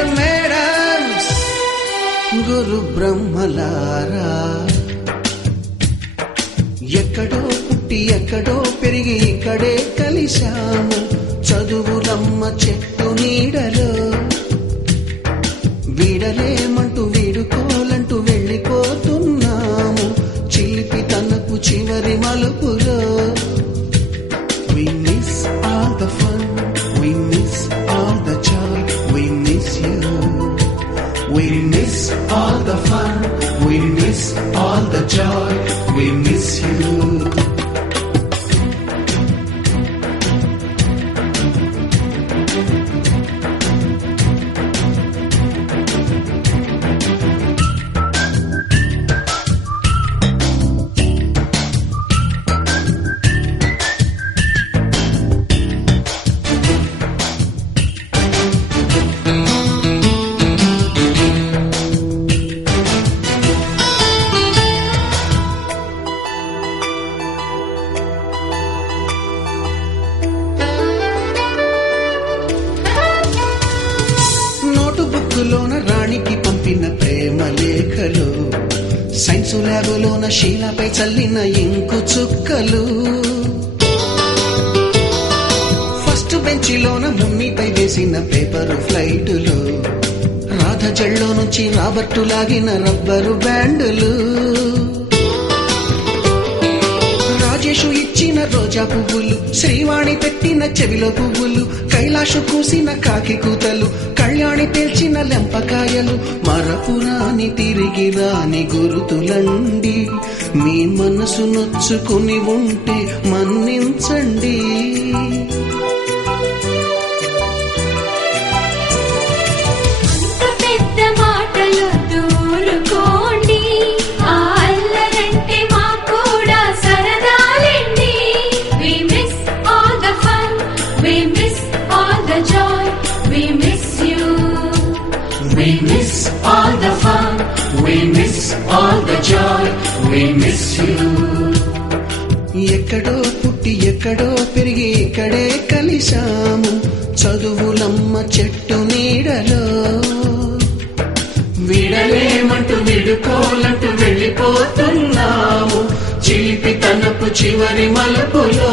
Dear madams, గురు బ్రహ్మలారా, ఎక్కడో పుట్టి ఎక్కడో పెరిగి ఇక్కడే కలిశాము చదువులమ్మ చెట్టు నీడలో. వీడలేమంటూ వీడుకోలంటూ వెళ్ళిపోతున్నాము చిలిపి తనకు చివరి మలుపులో. We miss all the fun, we miss all the joy, we miss you. We miss all the fun, we miss all the joy, we miss you. లోన రాణికి పంపిన ప్రేమ లేఖలు, సైన్సు ల్యాబులోన శీలపై చల్లిన ఇంకు చుక్కలు, ఫస్ట్ బెంచిలోన మున్నిపై వేసిన పేపరు ఫ్లైటులు, రాధ జల్లో నుంచి రాబర్టు లాగిన rubber బ్యాండులు, Rajesh ఇచ్చిన రోజా పువ్వులు, శ్రీవాణి పెట్టిన చెవిలో పువ్వులు, కైలాషు కూసిన కాకి కూతలు, కళ్యాణి పేల్చిన లెంపకాయలు, మరపురాని తిరిగి రాని గురుతులండి. మీ మనసు నొచ్చుకుని ఉంటే మన్నించండి. We miss all the fun, we miss all the joy, we miss you. ఎక్కడో పుట్టి ఎక్కడో పెరిగి ఇక్కడే కలిశాము చదువులమ్మ చెట్టు నీడలో. విడలేమంటూ విడుకోలంటూ వెళ్ళిపోతున్నాము చిలిపి తనపు చివరి మలుపులో.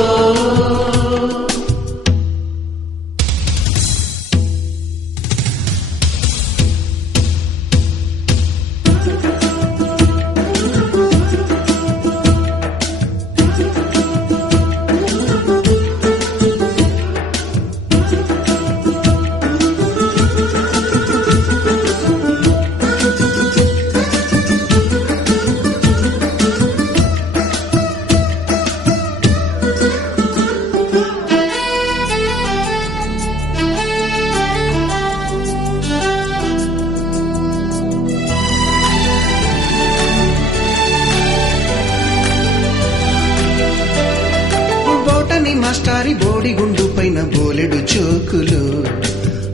మాస్టారి బోడిగుండు పైన బోలెడు చోకులు,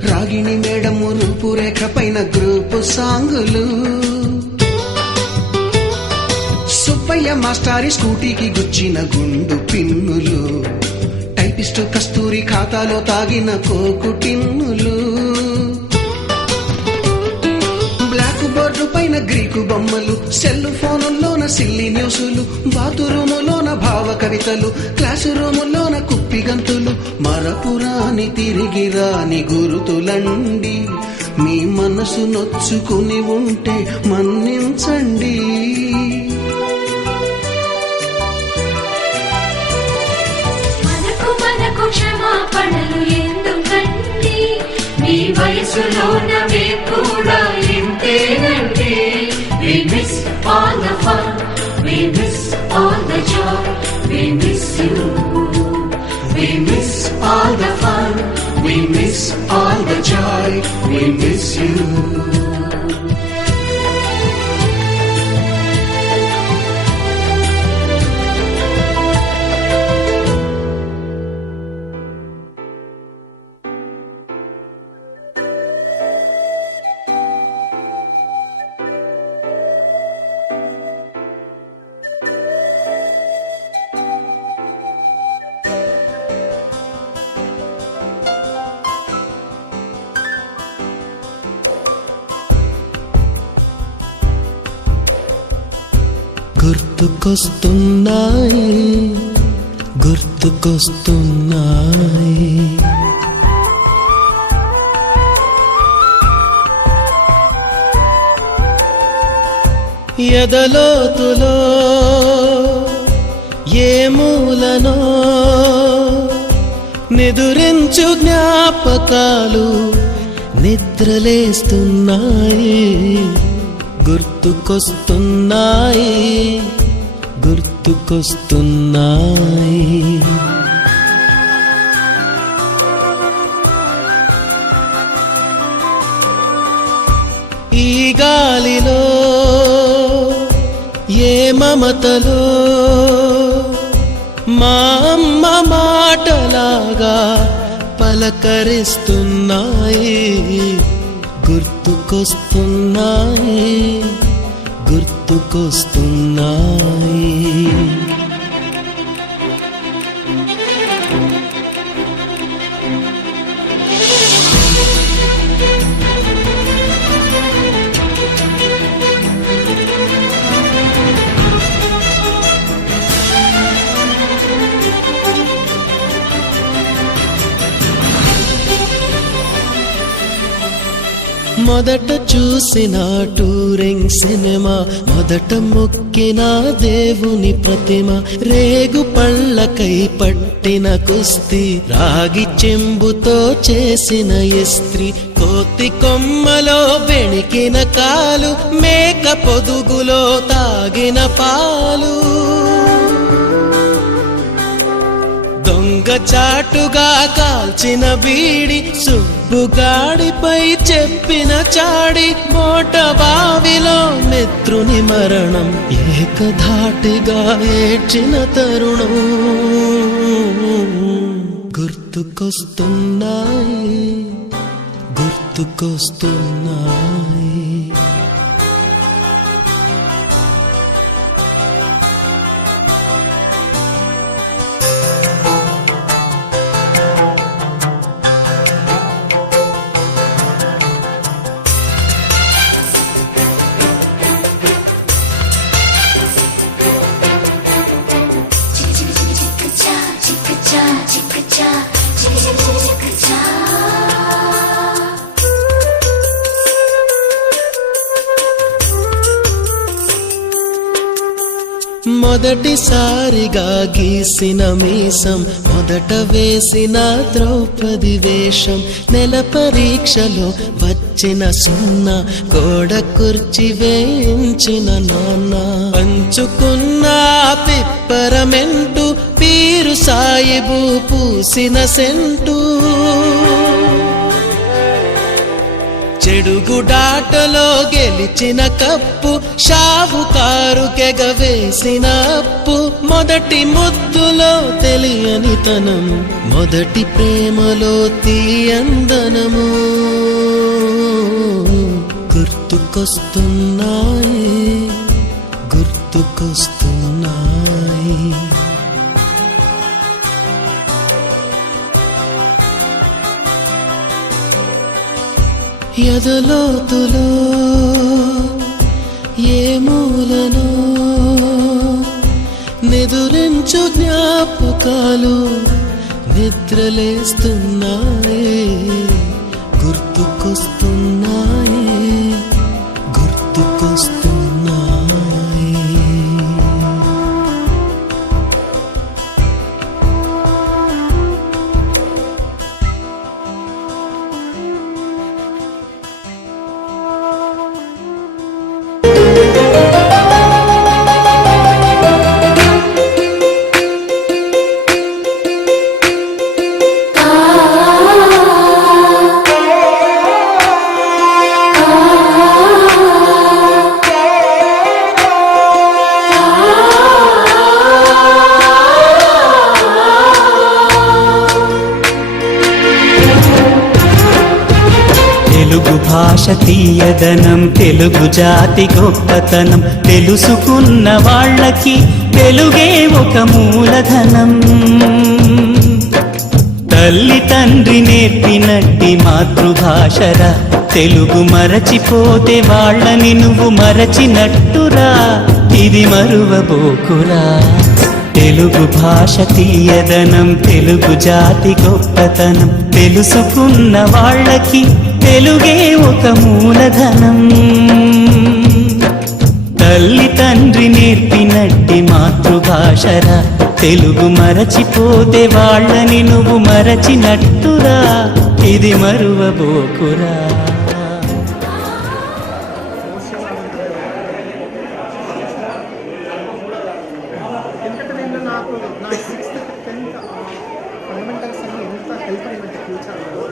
రాగిణి మేడము రూపురేఖ పైన గ్రూపు సాంగులు, సుబ్బయ్య మాస్టారి స్కూటీకి గుచ్చిన గుండు పిన్నులు, టైపిస్టు కస్తూరి ఖాతాలో తాగిన కోకు టిన్నులు, బ్లాక్ బోర్డు పైన గ్రీకు బొమ్మలు, సెల్ ఫోనుల్లోన సిల్లి న్యూసులు, బాతురూములోన భావ కవితలు, క్లాసు రూములోన కుప్పి గంతులు, మరపురాని తిరిగి రాని గురుతులండి. మీ మనసు నొచ్చుకుని ఉంటే మన్నించండి. మనకు క్షమాపణలు ఎందుకండి, మీ వయసులోనవే కూడా ఇంతేనండి. We miss all the fun, we miss all the joy, we miss you. We miss all the fun, we miss all the joy, we miss you. గుర్తుకొస్తున్నాయి గుర్తుకొస్తున్నాయి. ఎదలోతులో ఏ మూలనో నిదురించు జ్ఞాపకాలు నిద్రలేస్తున్నాయి గుర్తుకొస్తున్నాయి గుర్తుకొస్తున్నాయి. ఈ గాలిలో ఏ మమతలో మా అమ్మ మాటలాగా పలకరిస్తున్నాయి గుర్తుకొస్తున్నాయి గుర్తుకొస్తున్నాయి. మొదట చూసిన టూరింగ్ సినిమా, మొదట మొక్కిన దేవుని ప్రతిమ, రేగు పళ్ళకై పట్టిన కుస్తీ, రాగి చెంబుతో చేసిన ఇస్త్రీ, కోతి కొమ్మలో బెణికిన కాలు, మేక పొదుగులో తాగిన పాలు, దొంగ చాటుగా కాల్చిన బీడి, సుబ్బుగాడిపై చెప్పిన చాడి, మోట బావిలో మిత్రుని మరణం, ఏకధాటిగా ఏడ్చిన తరుణం గుర్తుకొస్తున్నాయి గుర్తుకొస్తున్నాయి. మొదటిసారిగా గీసిన మీసం, మొదట వేసిన ద్రౌపది వేషం, నెల పరీక్షలో వచ్చిన సున్నా, గోడ కుర్చీ వేయించిన నాన్న, పంచుకున్న పిప్పరమెంటు, పీరు సాయిబు పూసిన సెంటు, చెడుగుడాటలో గెలిచిన కప్పు, షావుకారు కెగవేసిన అప్పు, మొదటి ముద్దులో తెలియని తనం, మొదటి ప్రేమలో తీయందనము గుర్తుకొస్తున్నాయి గుర్తుకొస్తున్నాయి. ఎదలోతులో ఏ మూలనో నిదురించు జ్ఞాపకాలు నిద్రలేస్తున్నాయి గుర్తుకొస్తున్నాయి గుర్తుకొస్తున్నాయి. తెలుగు భాష తీయదనం, తెలుగు జాతి గొప్పతనం, తెలుసుకున్న వాళ్ళకి తెలుగే ఒక మూలధనం. తల్లి తండ్రి నేర్పినట్టి మాతృభాషరా, తెలుగు మరచిపోతే వాళ్ళని నువ్వు మరచినట్టురా, ఇది మరువబోకురా. తెలుగు భాష తీయదనం, తెలుగు జాతి గొప్పతనం, తెలుసుకున్న వాళ్ళకి తెలుగే ఒక మూలధనం. తల్లి తండ్రి నేర్పినట్టి మాతృభాషరా, తెలుగు మరచిపోతే వాళ్ళని నువ్వు మరచినట్టురా, ఇది మరువబోకురా. ఎందుకంటే నేను నాకు నా 6th 10th ఫండమెంటల్స్ అన్ని ఎంత హెల్ప్ అయిందంటే ఫ్యూచర్లో.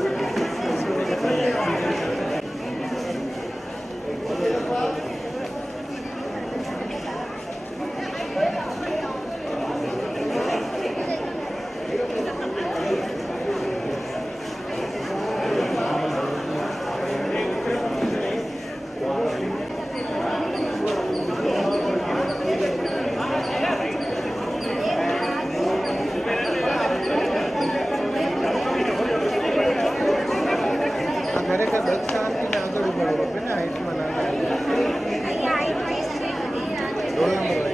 मेरे का 10 साल की मैं आगे बढ़ रहा हूँ ना हाइट बनाना roll number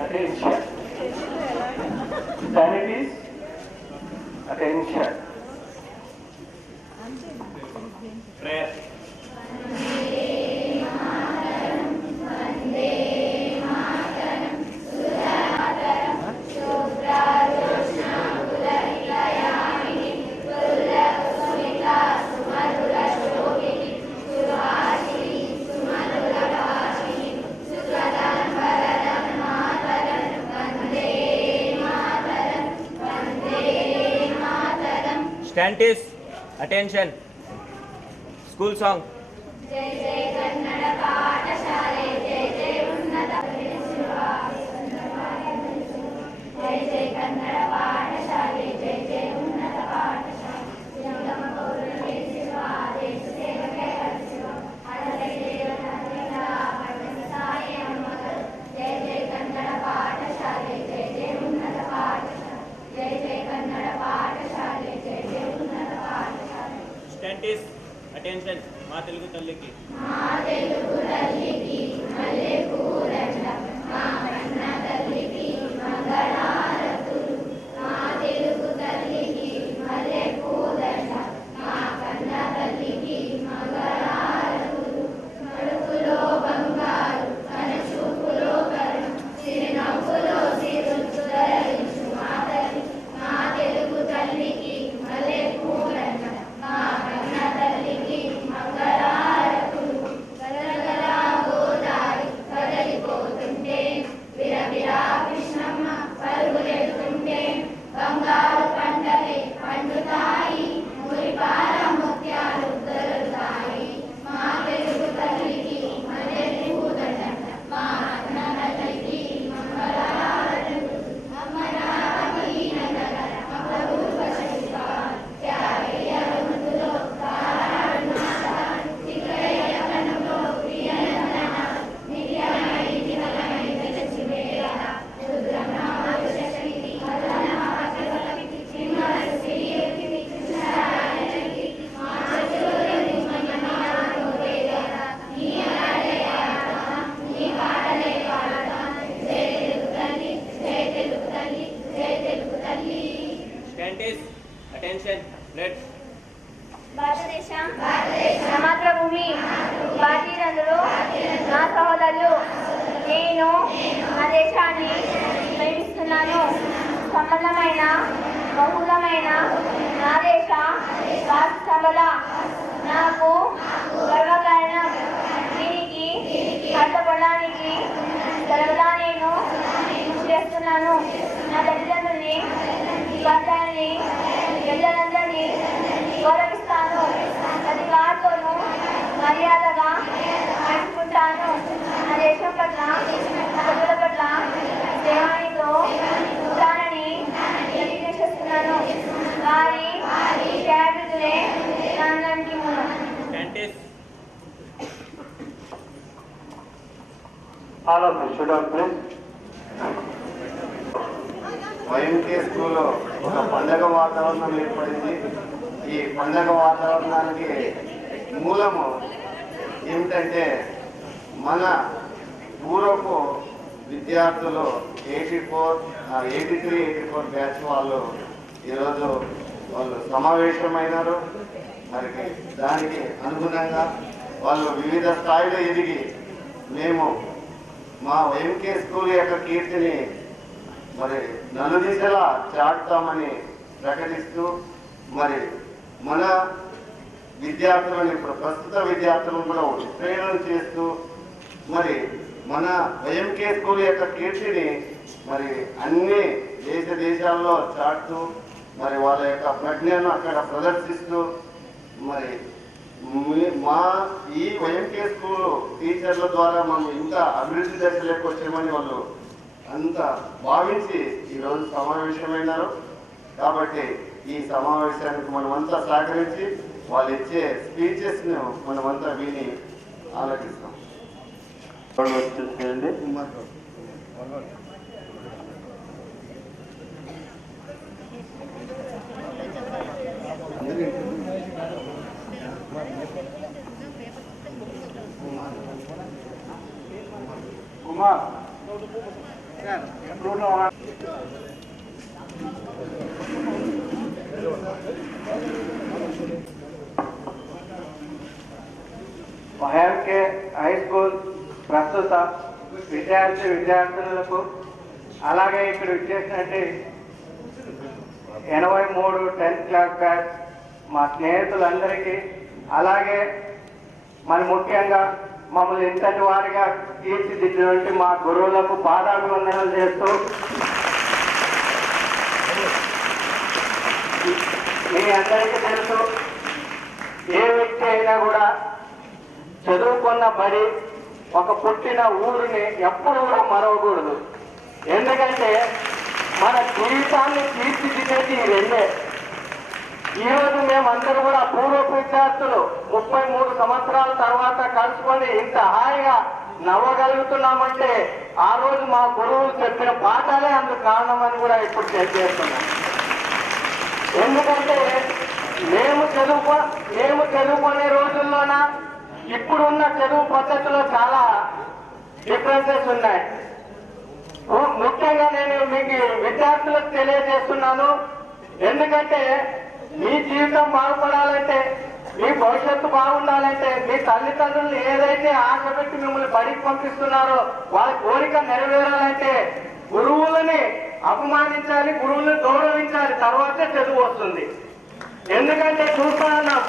Attention. Sanities. Attention. Prayer. Stantis, attention. School song. Stantis, attention. మా తెలుగు తల్లికి attention, let's. భారతదేశం నా మాతృభూమి భారతీయులందరూ నా సహోదరులు నేను నా దేశాన్ని ప్రేమిస్తున్నాను. సమానమైన బహుళమైన నా దేశ రాజ్యసభల నాకు గర్వకారణం. దీనికి కష్టపడడానికి సర్వదా నేను కృషి చేస్తున్నాను. నా తల్లిదండ్రుల్ని, ఉపాధ్యాయుల్ని, పిల్లలందరినీ గౌరవిస్తాను. ప్రతి వారితోనూ మర్యాదగా నడుచుకుంటాను. నా దేశం పట్ల, నా ప్రజల పట్ల సేవానితో ఉంటానని ప్రతిజ్ఞ చేస్తున్నాను. వారి అభివృద్ధులే నన్నంటి మూలం. All of you should have please. YMK స్కూల్లో ఒక పండగ వాతావరణం ఏర్పడింది. ఈ పండగ వాతావరణానికి మూలము ఏమిటంటే మన పూర్వపు విద్యార్థులు 83-84 బ్యాచ్ వాళ్ళు ఈరోజు వాళ్ళు సమావేశమైనారు. మరి దానికి అనుగుణంగా వాళ్ళు వివిధ స్థాయిలో ఎదిగి మేము మా వైఎంకే స్కూల్ యొక్క కీర్తిని మరి నలుదిశలా చాటుతామని ప్రకటిస్తూ మరి మన విద్యార్థులను ఇప్పుడు ప్రస్తుత విద్యార్థులను కూడా ప్రేరణ చేస్తూ మరి మన వైఎంకే స్కూల్ యొక్క కీర్తిని మరి అన్ని దేశాల్లో చాటుతూ మరి వాళ్ళ యొక్క ప్రజ్ఞను అక్కడ ప్రదర్శిస్తూ మరి మా ఈ వైఎంకే స్కూల్ టీచర్ల ద్వారా మనం ఇంకా అభివృద్ధి దశలోకి వచ్చామని వాళ్ళు అంత భావించి ఈరోజు సమావేశమైనారు. కాబట్టి ఈ సమావేశానికి మనమంతా సహకరించి వాళ్ళు ఇచ్చే స్పీచెస్ను మనమంతా విని ఆలోచిస్తాం. కుమార్ వైఎంకే హై స్కూల్ ప్రస్తుత విద్యార్థులకు అలాగే ఇక్కడ విచ్చేసినట్టు 83 10th క్లాస్ బ్యాచ్ మా స్నేహితులందరికీ అలాగే మరి ముఖ్యంగా మమ్మల్ని ఇంతటి వారిగా తీర్చిదిద్దినటువంటి మా గురువులకు పాదాభివందనలు చేస్తూ మీ అందరికీ తెలుసు ఏ వ్యక్తి అయినా కూడా చదువుకున్న బడి ఒక పుట్టిన ఊరిని ఎప్పుడు కూడా మరవకూడదు. ఎందుకంటే మన జీవితాన్ని తీర్చిదిద్దేది ఈ రెండే. ఈరోజు మేమందరూ కూడా పూర్వపు విద్యార్థులు 33 సంవత్సరాల తర్వాత కలుసుకొని ఇంత హాయిగా నవ్వగలుగుతున్నామంటే ఆ రోజు మా గురువులు చెప్పిన పాఠాలే అందుకు కారణమని కూడా ఇప్పుడు తెలియజేస్తున్నాం. ఎందుకంటే మేము చదువుకునే రోజుల్లోన ఇప్పుడున్న చదువు పద్ధతిలో చాలా డిఫరెన్సెస్ ఉన్నాయి. ముఖ్యంగా నేను మీకు విద్యార్థులకు తెలియజేస్తున్నాను. ఎందుకంటే మీ జీవితం బాగుపడాలంటే, మీ భవిష్యత్తు బాగుండాలంటే, మీ తల్లిదండ్రులు ఏదైతే ఆశ పెట్టి మిమ్మల్ని బడికి పంపిస్తున్నారో వాళ్ళ కోరిక నెరవేరాలంటే గురువులని అపమానించాలి, గురువులను గౌరవించాలి, తర్వాతే చదువు వస్తుంది. ఎందుకంటే చూస్తున్నాం